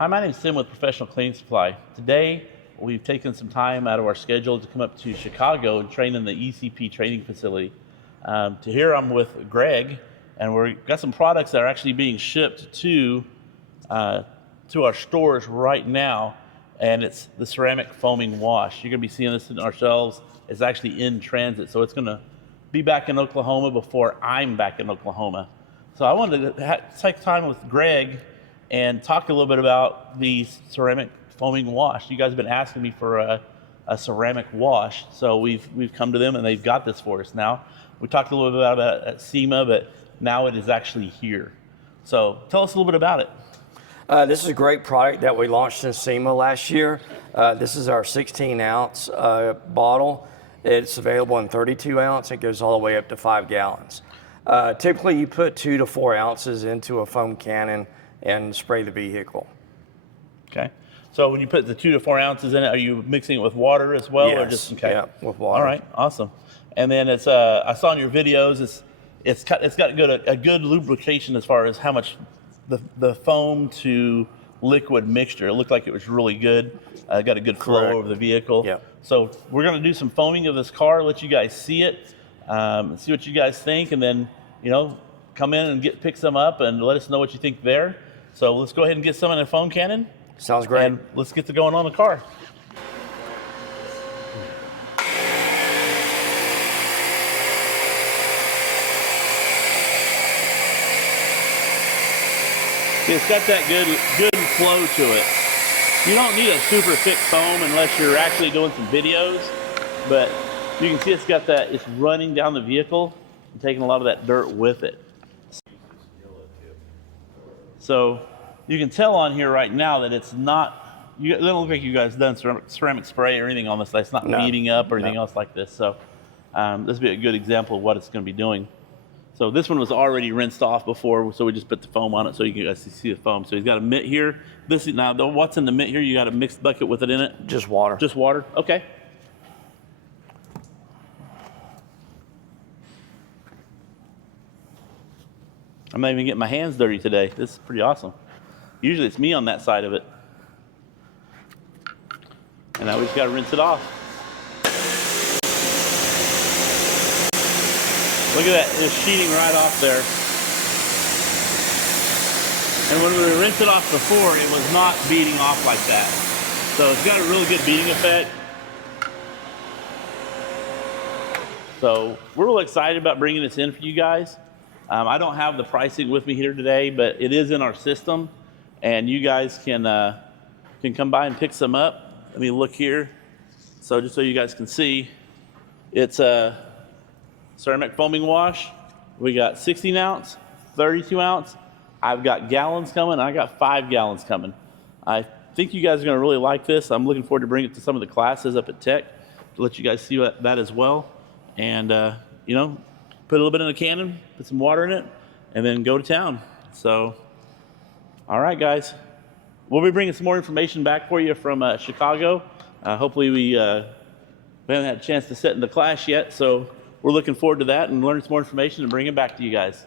Hi, my name is Tim with Professional Cleaning Supply. Today, we've taken some time out of our schedule to come up to Chicago and train in the ECP training facility. Here I'm with Greg, and we've got some products that are actually being shipped to our stores right now, and it's the ceramic foaming wash. You're gonna be seeing this in our shelves. It's actually in transit, so it's gonna be back in Oklahoma before I'm back in Oklahoma. So I wanted to take time with Greg and talk a little bit about the ceramic foaming wash. You guys have been asking me for a ceramic wash, so we've come to them and they've got this for us now. We talked a little bit about it at SEMA, but now it is actually here. So tell us a little bit about it. This is a great product that we launched in SEMA last year. This is our 16-ounce bottle. It's available in 32 ounce. It goes all the way up to 5 gallons. Typically, you put 2 to 4 ounces into a foam cannon and spray the vehicle. Okay. So when you put the 2 to 4 ounces in it, are you mixing it with water as well? Yes. Or just okay? Yeah, with water. All right, awesome. And then it's I saw in your videos it's got a good lubrication as far as how much the foam to liquid mixture. It looked like it was really good. Got a good flow Correct. over the vehicle. Yeah. So we're going to do some foaming of this car, let you guys see it, see what you guys think, and then come in and pick some up and let us know what you think there. So let's go ahead and get some in a foam cannon. Sounds great. And let's get to going on the car. It's got that good flow to it. You don't need a super thick foam unless you're actually doing some videos, but you can see it's running down the vehicle and taking a lot of that dirt with it. So you can tell on here right now that it's not, it doesn't look like you guys done ceramic spray or anything on this. It's not beating up or anything else like this. So this would be a good example of what it's going to be doing. So this one was already rinsed off before, so we just put the foam on it so you guys can see the foam. So he's got a mitt here. Now what's in the mitt here? You got a mixed bucket with it in it? Just water. Just water, okay. I'm not even getting my hands dirty today. This is pretty awesome. Usually it's me on that side of it. And now we just gotta rinse it off. Look at that, it's sheeting right off there. And when we rinsed it off before, it was not beating off like that. So it's got a really good beating effect. So we're really excited about bringing this in for you guys. I don't have the pricing with me here today, but it is in our system, and you guys can come by and pick some up. Let me look here. So just so you guys can see, it's a ceramic foaming wash. We got 16 ounce, 32 ounce. I've got gallons coming. I got 5 gallons coming. I think you guys are going to really like this. I'm looking forward to bringing it to some of the classes up at TEC to let you guys see that as well. And put a little bit in a cannon, put some water in it, and then go to town. So, all right, guys. We'll be bringing some more information back for you from Chicago. Hopefully we haven't had a chance to sit in the class yet, so we're looking forward to that and learn some more information and bring it back to you guys.